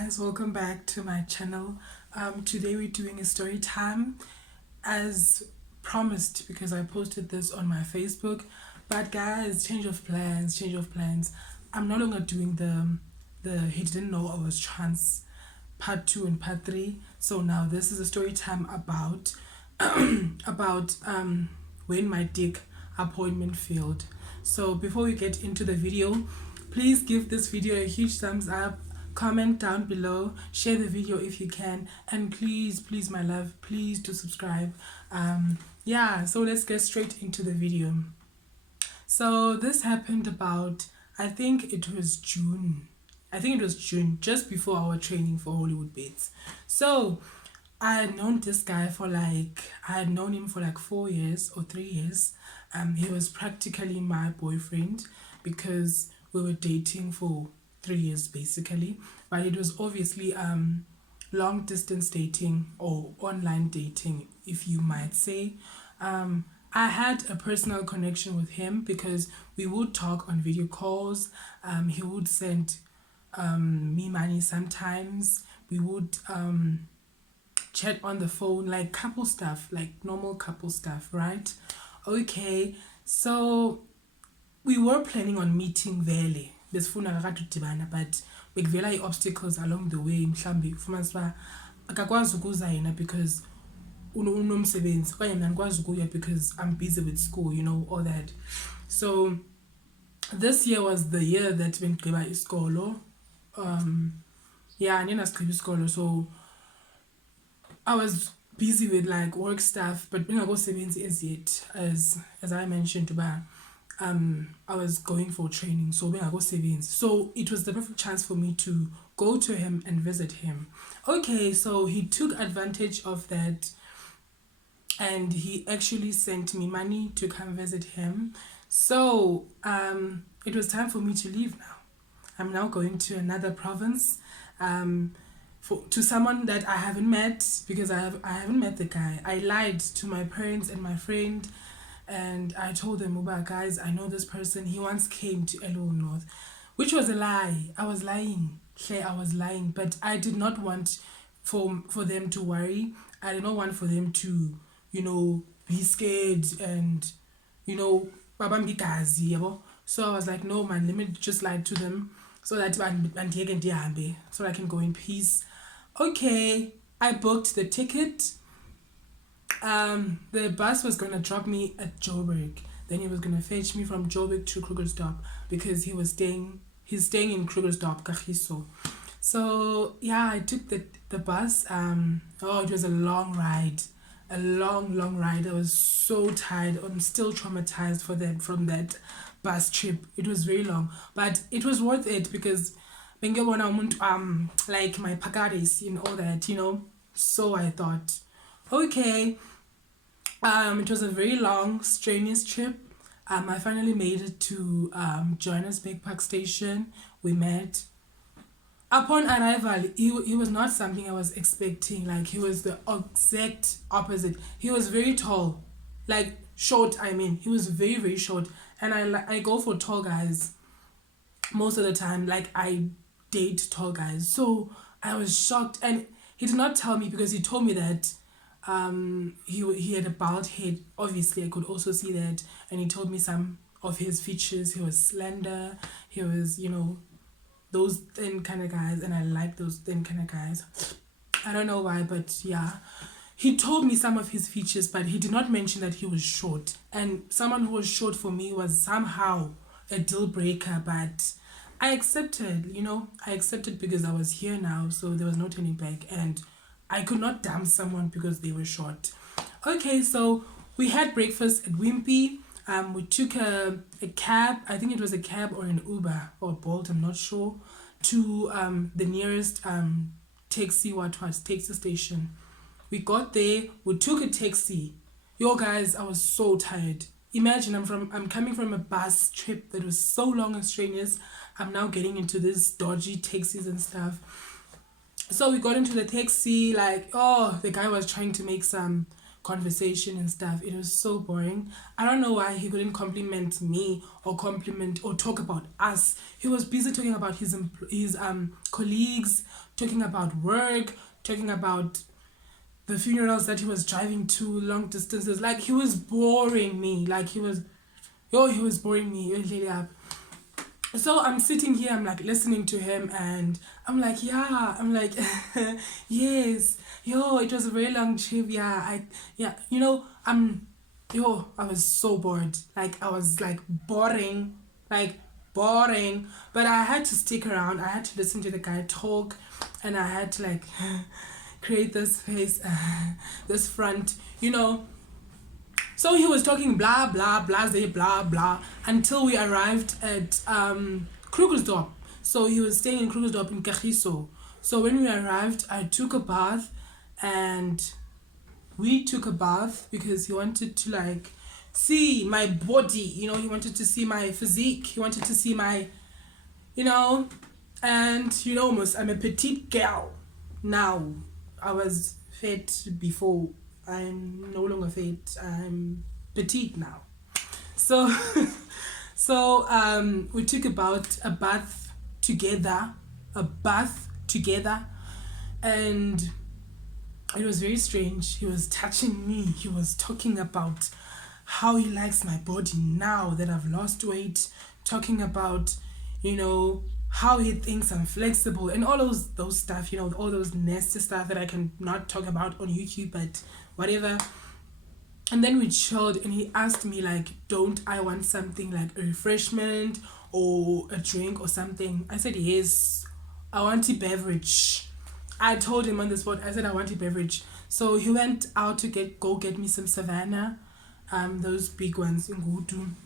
guys, welcome back to my channel. Today we're doing a story time as promised because I posted this on my Facebook. But guys, change of plans. I'm no longer doing the he didn't know I was trans part 2 and part 3. So now this is a story time about about when my dick appointment failed. So before we get into the video, please give this video a huge thumbs up, comment down below, share the video if you can, and please my love, please do subscribe. Yeah, so let's get straight into the video. So this happened about, I think it was June, just before our training for Hollywood Bates. So I had known this guy I had known him for like 4 years or 3 years. He was practically my boyfriend because we were dating for 3 years basically, but it was obviously long distance dating or online dating, if you might say. I had a personal connection with him because we would talk on video calls. He would send me money sometimes. We would chat on the phone, like couple stuff, like normal couple stuff, right? Okay, so we were planning on meeting vele besifuna kakadibana, but bekuvela i-obstacles along the way. Mhlambi fumanisa uba akakwazi ukuza yena because unomsebenzi okanye mna ndikwazi ukuya because I'm busy with school, you know, all that. So this year was the year that bendigqiba isikolo. Yeah, andinasigqiba isikolo, so I was busy with like work stuff, but bengakosebenzi as yet, as I mentioned uba I was going for training, so bengakosebenzi. So it was the perfect chance for me to go to him and visit him. Okay, so he took advantage of that and he actually sent me money to come visit him. So it was time for me to leave now. I'm now going to another province to someone that I haven't met, because I haven't met the guy. I lied to my parents and my friend, and I told them, "Uba, guys, I know this person. He once came to Elo North," which was a lie. I was lying. I was lying, but I did not want for them to worry. I did not want for them to, you know, be scared and, you know, babambi gazi, yabo. So I was like, no man, let me just lie to them so that so I can go in peace. Okay, I booked the ticket. The bus was gonna drop me at Joburg. Then he was gonna fetch me from Joburg to Krugersdorp because he's staying in Krugersdorp, Kagiso. So yeah, I took the bus. It was a long ride. A long ride. I was so tired. I'm still traumatized from that bus trip. It was very long, but it was worth it because like my pagaris and all that, you know. So I thought, okay. It was a very long, strenuous trip. I finally made it to Johannesburg Park Station. We met. Upon arrival, he was not something I was expecting. Like, he was the exact opposite. He was very tall, like short. I mean, he was very, very short. And I go for tall guys most of the time. Like, I date tall guys. So I was shocked, and he did not tell me because he told me that he had a bald head. Obviously, I could also see that, and he told me some of his features. He was slender. He was, you know, those thin kind of guys, and I like those thin kind of guys. I don't know why, but yeah. He told me some of his features, but he did not mention that he was short. And someone who was short for me was somehow a deal breaker, but I accepted, you know. I accepted because I was here now, so there was no turning back, and I could not dump someone because they were short. Okay, so we had breakfast at Wimpy. We took a cab, I think it was a cab or an Uber or a Bolt, I'm not sure, to the nearest taxi station. We got there, we took a taxi. Yo guys, I was so tired. Imagine I'm coming from a bus trip that was so long and strenuous. I'm now getting into this dodgy taxis and stuff. So we got into the taxi, like, the guy was trying to make some conversation and stuff. It was so boring. I don't know why he couldn't compliment me or talk about us. He was busy talking about his colleagues, talking about work, talking about the funerals that he was driving to long distances. Like, he was boring me. Like, he was boring me. So I'm sitting here, I'm like listening to him, and I'm like, yes, it was a very long trip. I was so bored. Like, I was like boring, but I had to stick around. I had to listen to the guy talk, and I had to like create this face, this front, So he was talking blah blah blase blah blah until we arrived at Krugersdorp. So he was staying in Krugersdorp in Kagiso. So when we arrived, I took a bath, and we took a bath because he wanted to like see my body. He wanted to see my physique. He wanted to see my, and almost I'm a petite girl now. I was fat before. I'm no longer fit. I'm petite now. So we took about a bath together, and it was very strange. He was touching me. He was talking about how he likes my body now that I've lost weight, talking about, how he thinks I'm flexible and all those stuff, all those nasty stuff that I can not talk about on YouTube, but whatever. And then we chilled, and he asked me like, don't I want something like a refreshment or a drink or something? I said, yes, I want a beverage. I told him on the spot, I said I want a beverage. So he went out to go get me some Savannah, those big ones in Gutu.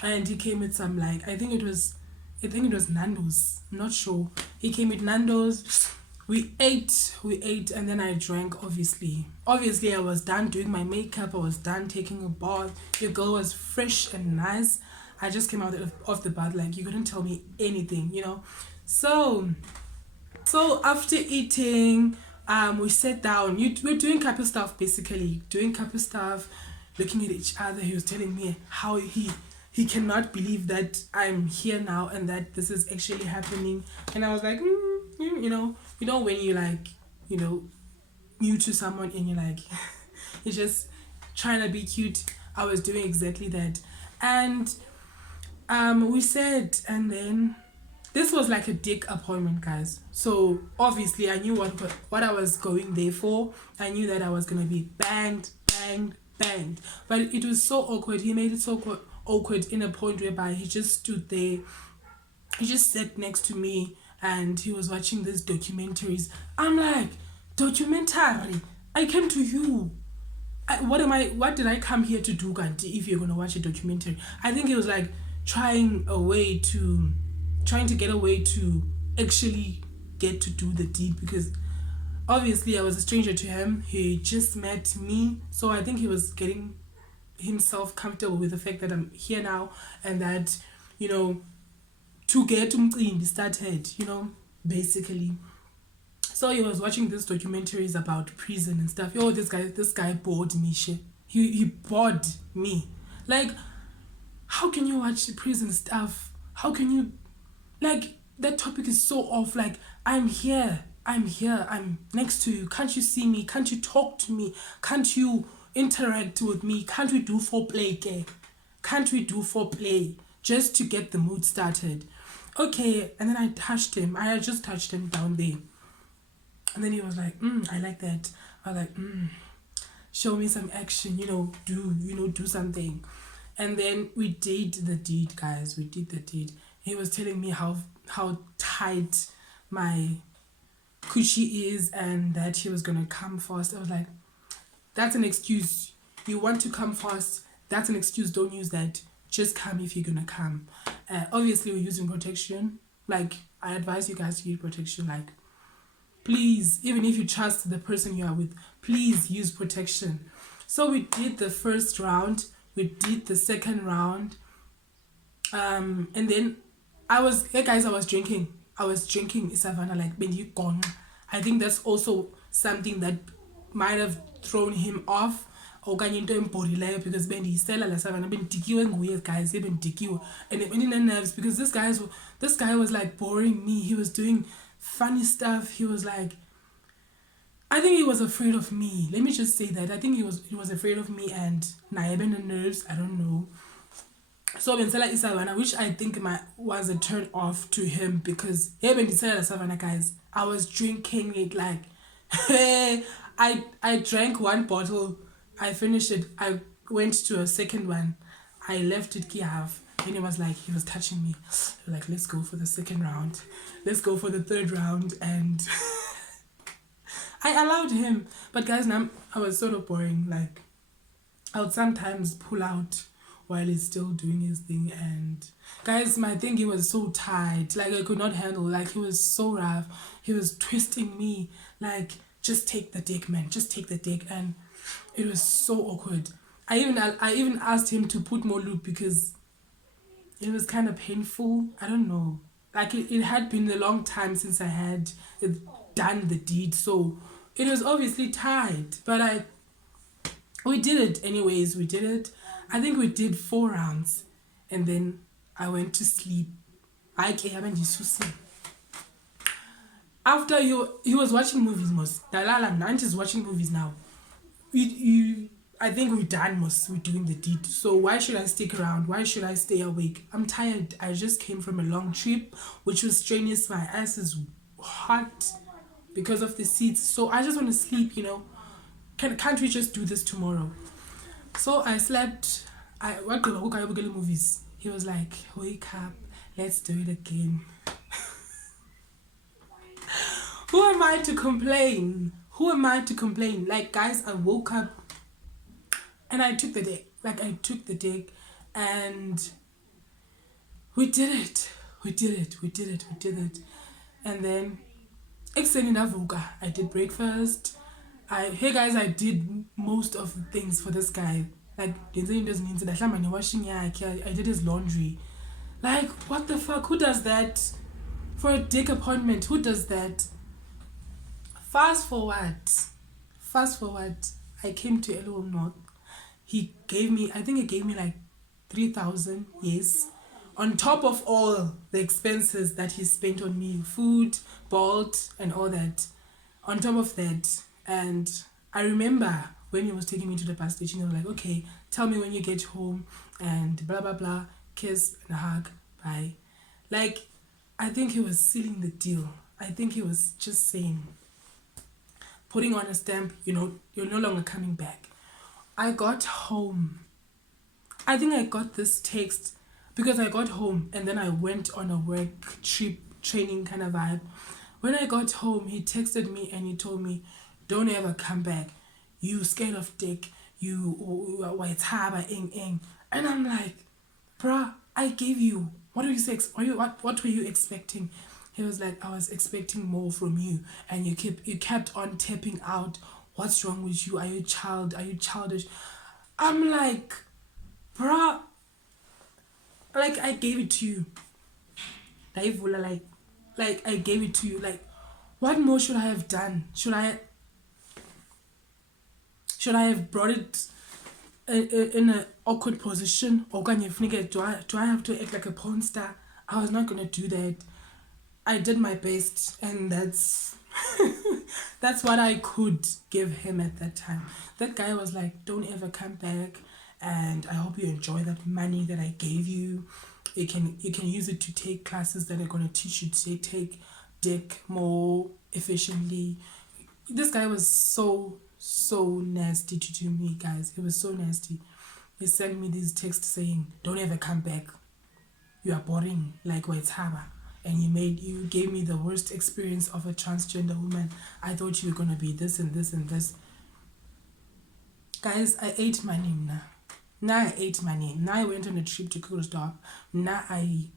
And he came with some like, I think it was Nando's. I'm not sure. He came with Nando's. We ate, and then I drank, obviously. Obviously, I was done doing my makeup. I was done taking a bath. Your girl was fresh and nice. I just came out of the bath, like, you couldn't tell me anything, So after eating, we sat down. We're doing couple stuff, basically. Doing couple stuff, looking at each other. He was telling me how he cannot believe that I'm here now and that this is actually happening. And I was like, when you like, new to someone and you're like, you're just trying to be cute. I was doing exactly that. And we said, and then this was like a dick appointment, guys. So obviously I knew what I was going there for. I knew that I was going to be banged. But it was so awkward. He made it so awkward in a point whereby he just stood there. He just sat next to me and he was watching these documentaries. I'm like, documentary? I came to you. What did I come here to do, Ganti, if you're going to watch a documentary? I think he was like trying to get away to actually get to do the deed, because obviously I was a stranger to him. He just met me. So I think he was getting himself comfortable with the fact that I'm here now and that, to get umcimbi started, basically. So he was watching these documentaries about prison and stuff. This guy bored me. He bored me. Like, how can you watch prison stuff? How can you, like, that topic is so off. Like, I'm here, I'm next to you. Can't you see me? Can't you talk to me? Can't you interact with me? Can't we do foreplay, ke? Can't we do foreplay just to get the mood started? Okay, and then I had just touched him down there. And then he was like, I like that. I was like, show me some action, do something. And then we did the deed, guys. We did the deed. He was telling me how tight my coochie is and that he was going to come fast. I was like, that's an excuse. You want to come fast, that's an excuse. Don't use that. Just come if you're going to come. Obviously, we're using protection. Like, I advise you guys to use protection. Like, please, even if you trust the person you are with, please use protection. So we did the first round. We did the second round. And then I was drinking. I was drinking Savannah like when you gone. I think that's also something that might have thrown him off okanye into embhorileyo because bendiyisela la savana bendidikiwe nguye guys bendidikiwe and nerves because this guy was like boring me. He was doing funny stuff. He was like, I think he was afraid of me. Let me just say that. I think he was afraid of me and naye nerves. I don't know. So bensela isavana, which I think was a turn off to him because bendisela la savana guys. I was drinking it like I drank one bottle, I finished it, I went to a second one, I left it half. And he was touching me. Like, let's go for the second round. Let's go for the third round. And I allowed him. But guys, now I was sort of boring. Like, I would sometimes pull out while he's still doing his thing. And guys, my thing, he was so tight. Like, I could not handle. Like, he was so rough. He was twisting me. Like, just take the dick, man. Just take the dick. And it was so awkward. I even asked him to put more lube because it was kind of painful. I don't know. Like, it had been a long time since I had done the deed. So it was obviously tight. But we did it anyways. We did it. I think we did 4 rounds. And then I went to sleep. After he was watching movies most. Dalala Nanch is watching movies now. I think we're done most with doing the deed. So why should I stick around? Why should I stay awake? I'm tired. I just came from a long trip, which was strenuous. My ass is hot because of the seats. So I just want to sleep, you know. Can't we just do this tomorrow? So I slept. I went to the movies. He was like, wake up, let's do it again. Who am I to complain? Who am I to complain? Like, guys, I woke up and I took the dick. Like, I took the dick and we did it. We did it. We did it. We did it. And then, I did breakfast. Hey guys, I did most of the things for this guy. Like, I did his laundry. Like, what the fuck? Who does that? For a dick appointment, who does that? Fast forward, I came to Elo North. He gave me like 3,000, yes. On top of all the expenses that he spent on me, food, Bolt, and all that. On top of that, and I remember when he was taking me to the bus station, he was like, okay, tell me when you get home, and blah, blah, blah, kiss and hug, bye. Like, I think he was sealing the deal. I think he was just saying, putting on a stamp, you know, you're no longer coming back. I got home. I think I got this text because I got home and then I went on a work trip, training kind of vibe. When I got home, he texted me and he told me, don't ever come back. You scared of dick. You white harbor ing. And I'm like, bruh, I gave you. What were you expecting? He was like, I was expecting more from you, and you kept on tapping out. What's wrong with you? Are you a child? Are you childish? I'm like, bruh, like, I gave it to you. Like I gave it to you. Like, what more should I have done? Should I have brought it in an awkward position? Or do I have to act like a porn star? I was not gonna do that. I did my best, and that's that's what I could give him at that time. That guy was like, don't ever come back, and I hope you enjoy that money that I gave you. You can use it to take classes that are going to teach you to take dick more efficiently. This guy was so nasty to me, guys. He was so nasty. He sent me these texts saying, don't ever come back. You are boring like White Harbor. And you gave me the worst experience of a transgender woman. I thought you were gonna be this and this and this. Guys, I ate my name now. Now I ate my name. Now I went on a trip to Kugelstop. Now I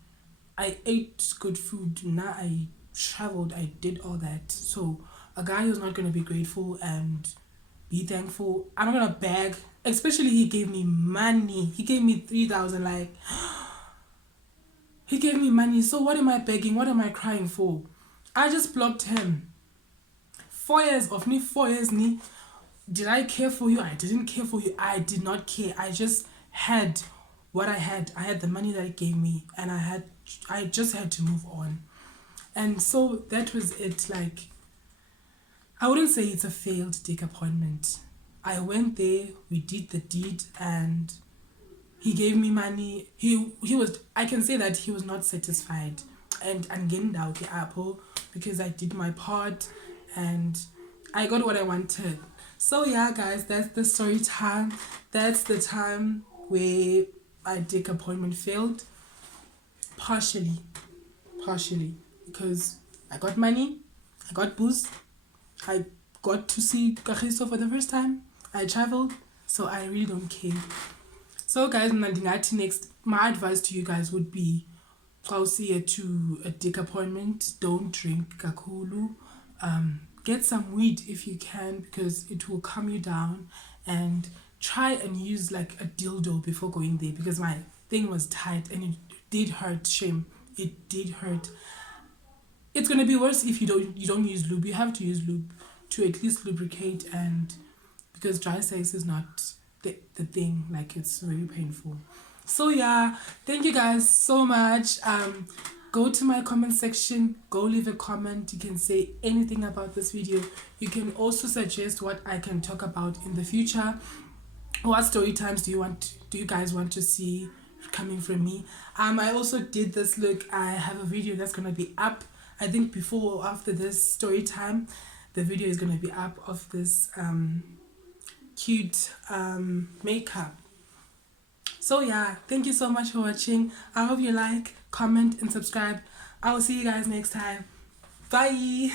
ate good food. Now I traveled. I did all that. So a guy who's not gonna be grateful and be thankful, I'm not gonna beg. Especially he gave me money. He gave me 3,000. Like, he gave me money, so what am I begging? What am I crying for? I just blocked him. 4 years of me, 4 years me. did I care for you? I didn't care for you. I did not care. I just had what I had. I had the money that it gave me, and I just had to move on. And so that was it. Like, I wouldn't say it's a failed dick appointment. I went there, we did the deed, and he gave me money. He was, I can say that he was not satisfied. And angendawo ke apho, because I did my part and I got what I wanted. So yeah, guys, that's the story time. That's the time where my dick appointment failed. Partially. Because I got money, I got booze, I got to see Kagiso for the first time, I traveled, so I really don't care. So guys, next, my advice to you guys would be, to a dick appointment, don't drink kakulu. Get some weed if you can, because it will calm you down, and try and use like a dildo before going there, because my thing was tight and it did hurt. Shame, it did hurt. It's gonna be worse if you don't use lube. You have to use lube to at least lubricate, and because dry sex is not the thing, like it's very painful. So yeah, thank you guys so much. Go to my comment section, go leave a comment. You can say anything about this video. You can also suggest what I can talk about in the future. What story times do you guys want to see coming from me? I also did this look. I have a video that's gonna be up, I think before or after this story time. The video is gonna be up of this cute makeup. So yeah, thank you so much for watching. I hope you like, comment, and subscribe. I will see you guys next time. Bye.